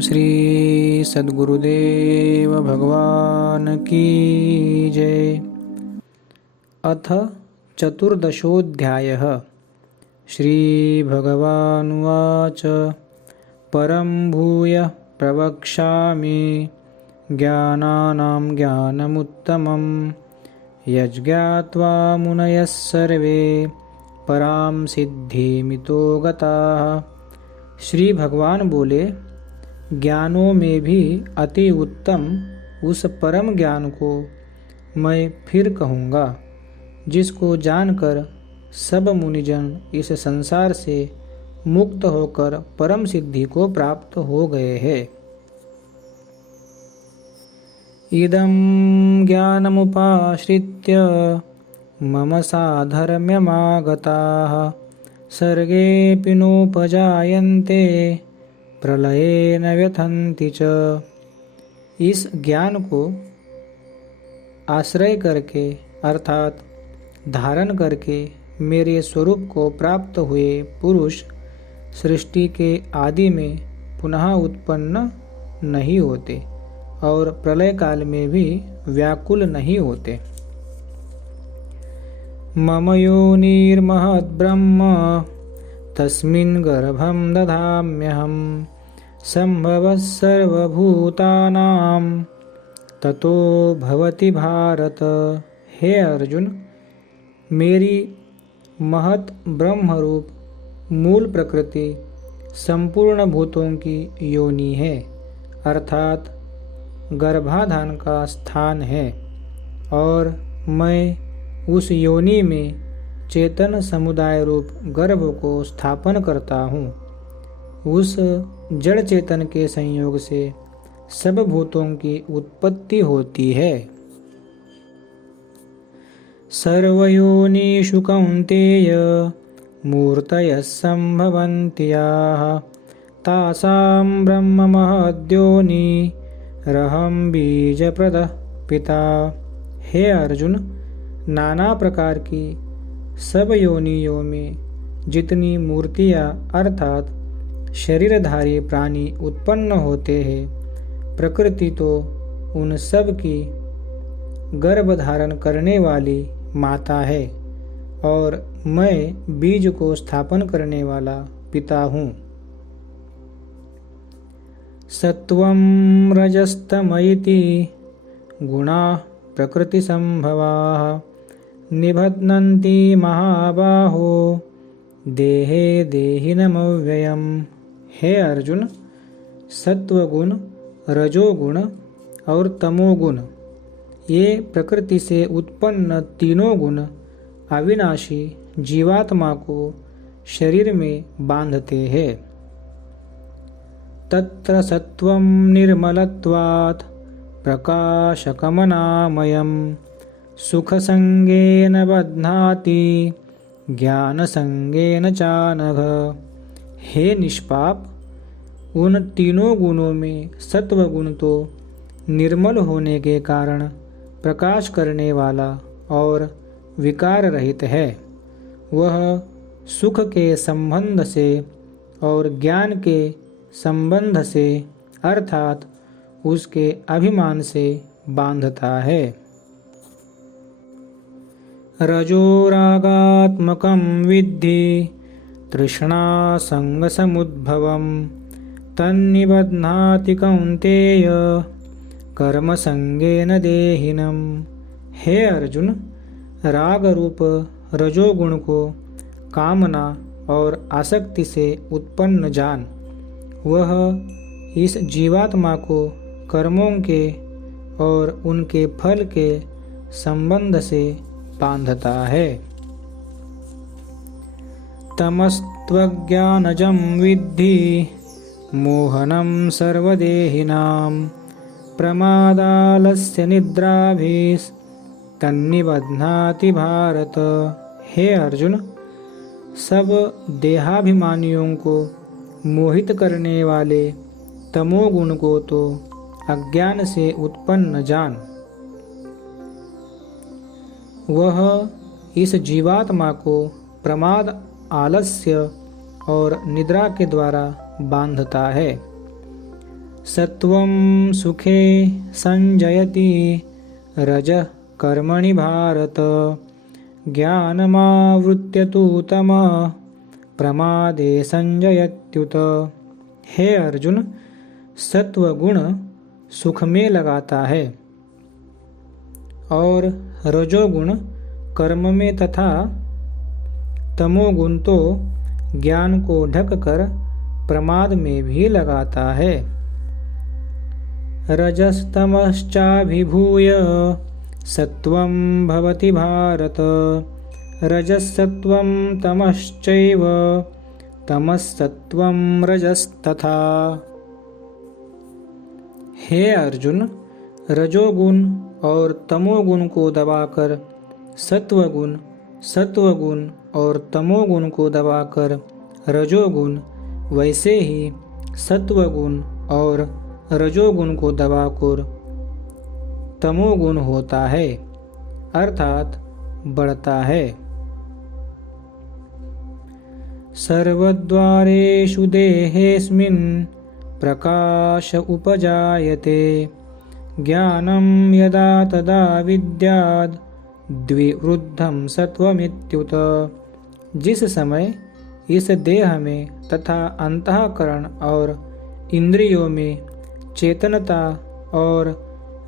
श्री सद्गुरुदेव भगवान की जय। अथ चतुर्दशोऽध्यायः। श्रीभगवानुवाच परं भूयः प्रवक्ष्यामि ज्ञानानां ज्ञानमुत्तमं यज्ञात्वा मुनयः सर्वे परां सिद्धिमितो गताः। श्री भगवान बोले, ज्ञानों में भी अति उत्तम उस परम ज्ञान को मैं फिर कहूँगा, जिसको जानकर सब मुनिजन इस संसार से मुक्त होकर परम सिद्धि को प्राप्त हो गए हैं। इदं ज्ञानमुपाश्रित्य मम साधर्म्यमागताः सर्गेऽपि नोपजायन्ते प्रलये न व्यथन्ति च। इस ज्ञान को आश्रय करके अर्थात धारण करके मेरे स्वरूप को प्राप्त हुए पुरुष सृष्टि के आदि में पुनः उत्पन्न नहीं होते और प्रलय काल में भी व्याकुल नहीं होते। मम योनिर्महद्ब्रह्म तस्मिन् गर्भं दधाम्यहं सम्भवः सर्वभूतानां ततो भवति भारत। हे अर्जुन, मेरी महत ब्रह्मरूप मूल प्रकृति संपूर्ण भूतों की योनि है, अर्थात गर्भाधान का स्थान है, और मैं उस योनि में चेतन समुदाय रूप गर्भ को स्थापन करता हूँ। उस जड़ चेतन के संयोग से सब भूतों की उत्पत्ति होती है। सर्वयोनिषु कौन्तेय मूर्तयः सम्भवन्ति याः तासां ब्रह्म महद्योनिरहं बीजप्रदः पिता। हे अर्जुन, नाना प्रकार की सब योनियों में जितनी मूर्तियाँ अर्थात शरीरधारी प्राणी उत्पन्न होते हैं, प्रकृति तो उन सब की गर्भ धारण करने वाली माता है और मैं बीज को स्थापन करने वाला पिता हूँ। सत्वं रजस्तमइति गुणाः प्रकृति संभवाः निबध्नन्ति महाबाहो देहे देहिनमव्ययम्। हे अर्जुन, सत्वगुण, रजोगुण और तमोगुण ये प्रकृति से उत्पन्न तीनों गुण अविनाशी जीवात्मा को शरीर में बांधते हैं। तत्र सत्वं निर्मलत्वात् प्रकाशकमनामयम् सुखसंगेन बध्नाति ज्ञानसंगेन चानघ। हे निष्पाप, उन तीनों गुणों में सत्वगुण तो निर्मल होने के कारण प्रकाश करने वाला और विकार रहित है। वह सुख के संबंध से और ज्ञान के संबंध से अर्थात उसके अभिमान से बांधता है। रजोरागात्मकं विद्धि तृष्णासंगसमुद्भवं तन्निबध्नाति कौन्तेय कर्मसंगेन देहिनम्। हे अर्जुन, राग रूप रजोगुण को कामना और आसक्ति से उत्पन्न जान। वह इस जीवात्मा को कर्मों के और उनके फल के संबंध से बांधता है। तमस्त्वज्ञानजं विद्धि मोहनं सर्वदेहिनां प्रमादालस्य निद्राभिस्तन्निबध्नाति भारत। हे अर्जुन, सब देहाभिमानियों को मोहित करने वाले तमोगुण को तो अज्ञान से उत्पन्न जान। वह इस जीवात्मा को प्रमाद, आलस्य और निद्रा के द्वारा बांधता है। सत्वं सुखे संजयति रजः कर्मणि भारत ज्ञानमावृत्य तु तमः प्रमादे संजयत्युत। हे अर्जुन, सत्वगुण सुख में लगाता है और रजोगुण कर्म में तथा तमोगुण तो ज्ञान को ढककर प्रमाद में भी लगाता है। रजस्तमश्चाभिभूय सत्वं भवति भारत रजसत्वं तमश्चैव तमस्सत्वं रजस्तथा। हे अर्जुन, रजोगुण और तमोगुण को दबाकर सत्वगुण, सत्वगुण और तमोगुण को दबाकर रजोगुण, वैसे ही सत्वगुण और रजोगुण को दबाकर तमोगुण होता है, अर्थात बढ़ता है। सर्वद्वारेषु देहेऽस्मिन् प्रकाश उपजायते ज्ञानं यदा तदा विद्याद् द्विवृद्धं सत्वमित्युत। जिस समय इस देह में तथा अंतःकरण और इंद्रियों में चेतनता और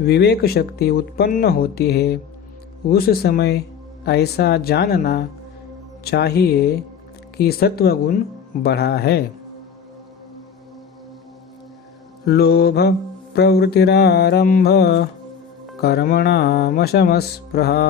विवेक शक्ति उत्पन्न होती है, उस समय ऐसा जानना चाहिए कि सत्वगुण बढ़ा है। लोभ प्रवृत्तिरारंभ कर्मणामशमस्पृहा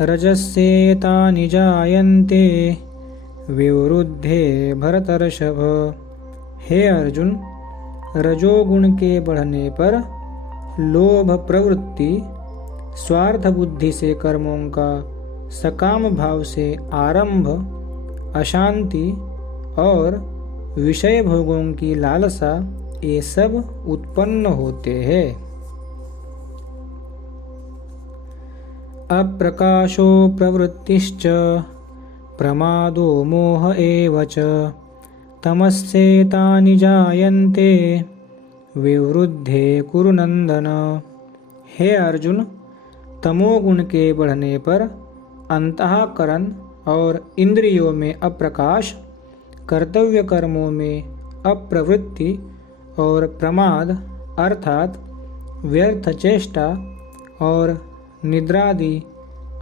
रजस्येतानि जायन्ते विवृद्धे भरतर्षभ। हे अर्जुन, रजोगुण के बढ़ने पर लोभ प्रवृत्ति, स्वार्थ बुद्धि से कर्मों का सकाम भाव से आरंभ, अशांति और विषय भोगों की लालसा, ये सब उत्पन्न होते हैं। अप्रकाशो प्रवृत्तिश्च प्रमादो मोह एव च तमस्येतानि जायन्ते विवृद्धे कुरु नंदन। हे अर्जुन, तमोगुण के बढ़ने पर अंतःकरण और इंद्रियों में अप्रकाश, कर्तव्य कर्मों में अप्रवृत्ति और प्रमाद अर्थात व्यर्थ चेष्टा और निद्रादि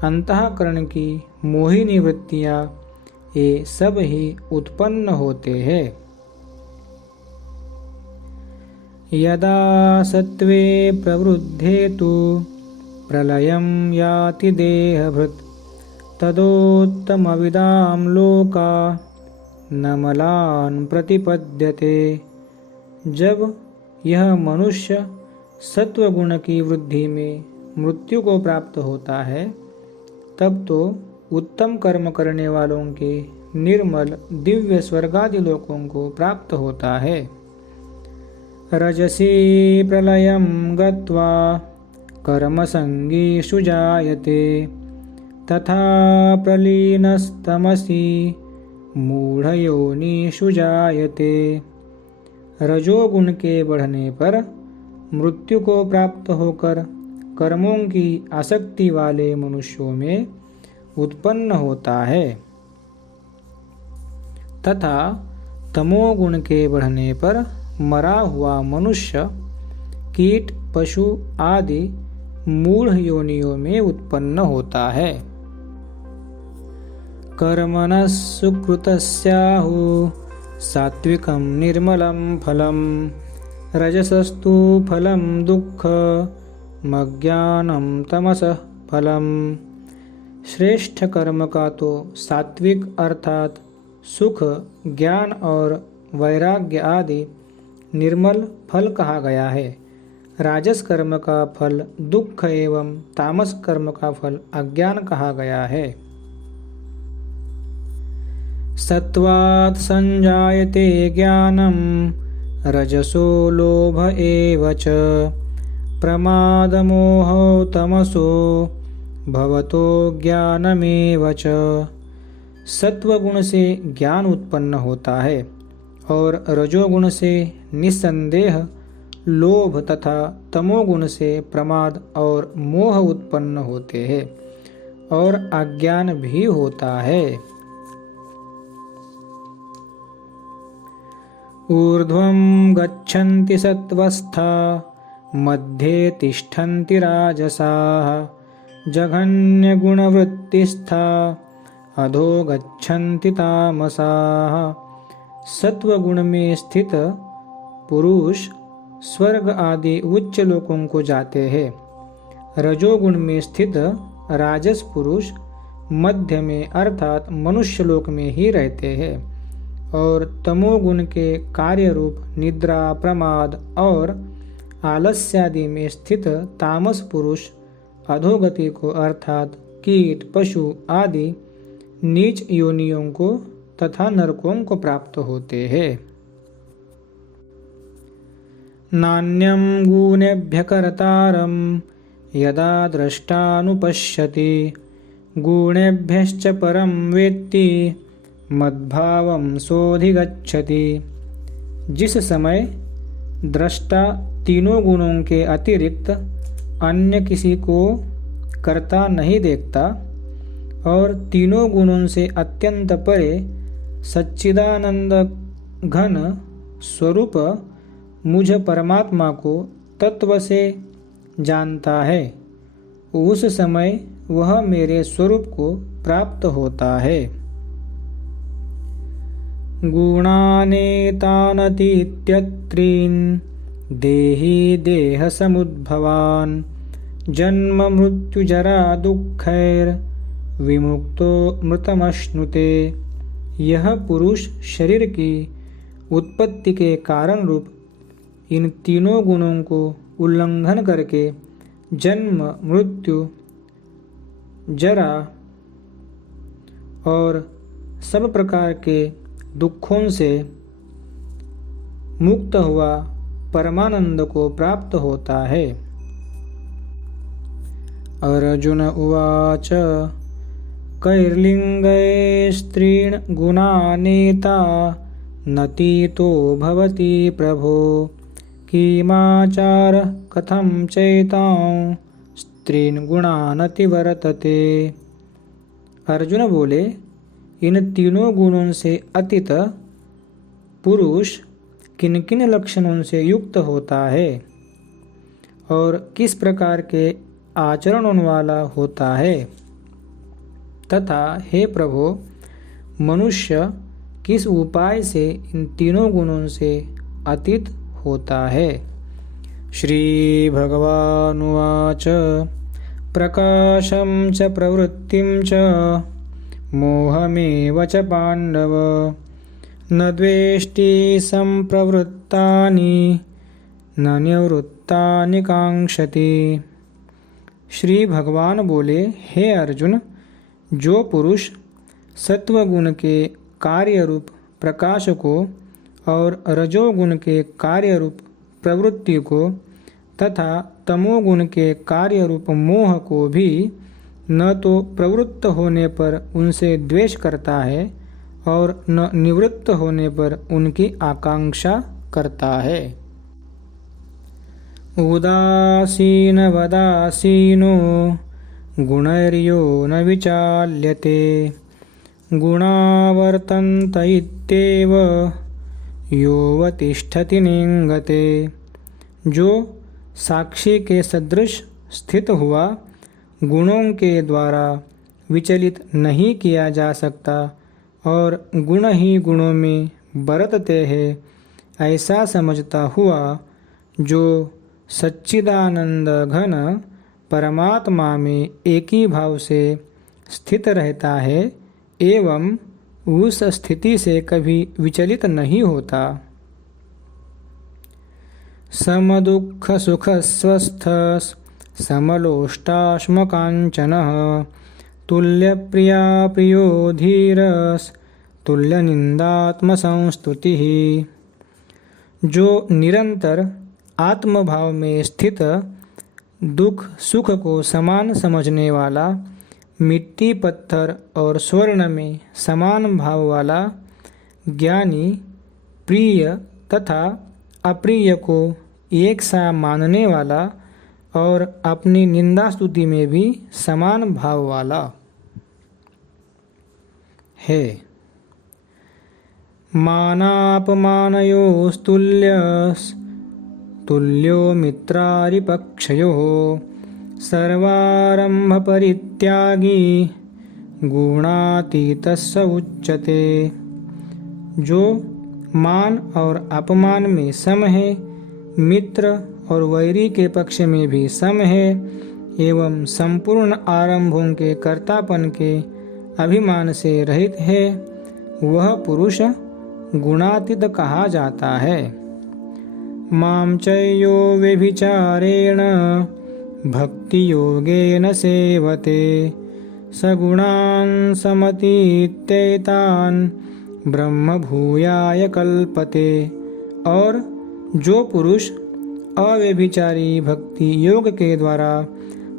अंतःकरण की मोहिनी वृत्तियाँ, ये सब ही उत्पन्न होते हैं। यदा सत्वे प्रवृद्धे तु प्रलयं याति देहभृत् तदोत्तमविदां लोका नमलान् प्रतिपद्यते। जब यह मनुष्य सत्वगुण की वृद्धि में मृत्यु को प्राप्त होता है, तब तो उत्तम कर्म करने वालों के निर्मल दिव्य स्वर्गादि लोकों को प्राप्त होता है। रजसी प्रलयं गत्वा कर्मसंगीषु जायते तथा प्रलीनस्तमसि मूढ़योनिषु जायते। रजोगुण के बढ़ने पर मृत्यु को प्राप्त होकर कर्मों की आसक्ति वाले मनुष्यों में उत्पन्न होता है तथा तमोगुण के बढ़ने पर मरा हुआ मनुष्य कीट, पशु आदि मूढ़ योनियों में उत्पन्न होता है। कर्मणः सुकृतस्याहु सात्विकं निर्मलं फलं रजसस्तु फलं दुःखमज्ञानं तमसः फलं। श्रेष्ठ कर्म का तो सात्विक अर्थात सुख, ज्ञान और वैराग्य आदि निर्मल फल कहा गया है। राजस कर्म का फल दुख एवं तामस कर्म का फल अज्ञान कहा गया है। सत्वात् संजायते ज्ञानं रजसो लोभ एव च प्रमादमोहो तमसो भवतो ज्ञानमेव च। सत्वगुण से ज्ञान उत्पन्न होता है और रजोगुण से निस्संदेह लोभ तथा तमोगुण से प्रमाद और मोह उत्पन्न होते हैं और अज्ञान भी होता है। ऊर्ध्वं गच्छन्ति सत्त्वस्था मध्ये तिष्ठन्ति राजसाः जघन्यगुणवृत्तिस्था अधो गच्छन्ति तामसाः। सत्वगुण में स्थित पुरुष स्वर्ग आदि उच्च लोकों को जाते हैं। रजोगुण में स्थित राजस पुरुष मध्य में अर्थात मनुष्य लोक में ही रहते हैं और तमोगुण के कार्य रूप निद्रा, प्रमाद और आलस्यादि में स्थित तामस पुरुष अधोगति को अर्थात कीट, पशु आदि नीच योनियों को तथा नरकों को प्राप्त होते हैं। नान्यं गुणेभ्यः कर्तारं यदा द्रष्टानुपश्यति गुणेभ्यश्च परं वेत्ति मद्भावं सोऽधिगच्छति। जिस समय दृष्टा तीनों गुणों के अतिरिक्त अन्य किसी को कर्ता नहीं देखता और तीनों गुणों से अत्यंत परे सच्चिदानंद घन स्वरूप मुझ परमात्मा को तत्व से जानता है, उस समय वह मेरे स्वरूप को प्राप्त होता है। गुणानेतानतीत्यत्रीन् देहि देह समुद्भवान् जन्म मृत्युजरा दुःखैर् विमुक्तो मृतमश्नुते। यह पुरुष शरीर की उत्पत्ति के कारण रूप इन तीनों गुणों को उल्लंघन करके जन्म, मृत्यु, जरा और सब प्रकार के दुखों से मुक्त हुआ परमानंद को प्राप्त होता है। अर्जुन उवाच कैर्लिङ्गैस्त्रीन् गुणानेता नतीतो भवति प्रभो किमाचार कथं चैतां स्त्रीन् गुणानतिवर्तते। अर्जुन बोले, इन तीनों गुणों से अतीत पुरुष किन किन लक्षणों से युक्त होता है और किस प्रकार के आचरणों वाला होता है तथा हे प्रभो मनुष्य किस उपाय से इन तीनों गुणों से अतीत होता है। श्री भगवानुवाच प्रकाशं च प्रवृत्तिं च मोहमेव च पाण्डव न द्वेष्टि संप्रवृत्तानि न निवृत्तानि कांक्षति। श्री भगवान बोले, हे अर्जुन, जो पुरुष सत्वगुण के कार्य रूप प्रकाश को और रजोगुण के कार्य रूप प्रवृत्ति को तथा तमोगुण के कार्य रूप मोह को भी न तो प्रवृत्त होने पर उनसे द्वेष करता है और न निवृत्त होने पर उनकी आकांक्षा करता है। उदासीनवदासीनो गुणैर्यो न विचाल्यते गुणावर्तन्त इत्येव योऽवतिष्ठति निंगते। जो साक्षी के सदृश स्थित हुआ गुणों के द्वारा विचलित नहीं किया जा सकता और गुण ही गुणों में बरतते हैं, ऐसा समझता हुआ जो सच्चिदानंद घन परमात्मा में एक ही भाव से स्थित रहता है एवं उस स्थिति से कभी विचलित नहीं होता। समदुःख सुख स्वस्थ समलोष्टाश्मकाञ्चनः तुल्यप्रिया प्रियो धीरस् तुल्यनिन्दात्मसंस्तुतिः। जो निरंतर आत्मभाव में स्थित दुख सुख को समान समझने वाला, मिट्टी पत्थर और स्वर्ण में समान भाव वाला, ज्ञानी प्रिय तथा अप्रिय को एक सा मानने वाला और अपनी निंदा स्तुति में भी समान भाव वाला है। तुल्यो मित्रारिपक्षयोः सर्वारंभ परित्यागी गुणातीतः स उच्यते। जो मान और अपमान में सम है, मित्र और वैरी के पक्ष में भी सम है एवं संपूर्ण आरंभों के कर्तापन के अभिमान से रहित है, वह पुरुष गुणातीत कहा जाता है। मां चैयो व्यभिचारेण भक्ति योगेन सेवते सगुणान् समतीत्येतान् ब्रह्म भूयाय कल्पते। और जो पुरुष अव्यभिचारी भक्ति योग के द्वारा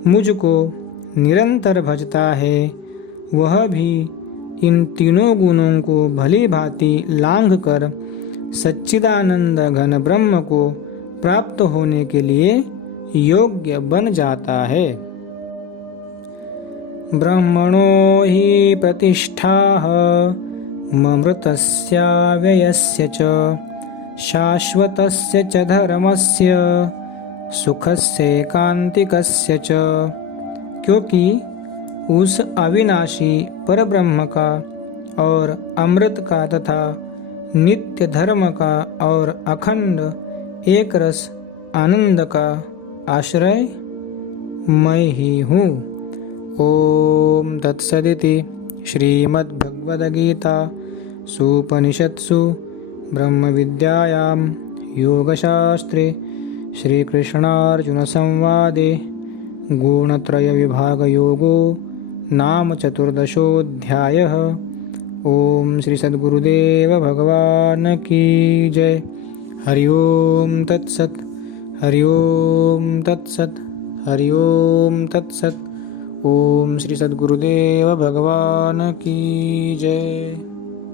मुझको निरंतर भजता है, वह भी इन तीनों गुणों को भली भांति लांघ कर सच्चिदानंद घन ब्रह्म को प्राप्त होने के लिए योग्य बन जाता है। ब्रह्मणो हि प्रतिष्ठाः ममृतस्याव्ययस्य च शाश्वतस्य च धर्मस्य सुखस्यैकान्तिकस्य च। क्योंकि उस अविनाशी परब्रह्म का और अमृत का तथा नित्य धर्म का और अखंड एक रस आनंद का आश्रय मैं ही हूँ। ओम तत्सदिति श्रीमद्भगवद्गीता सूपनिषत्सु ब्रह्मविद्यायां योगशास्त्रे श्रीकृष्णार्जुनसंवादे गुणत्रयविभागयोगो नाम 14ोऽध्यायः। ओम श्री सद्गुरुदेव भगवान की जय। हरि ओम तत्सत्। हरि ओम तत्सत्। हरि ओम तत्सत्। ओम श्री सद्गुरुदेव भगवान की जय।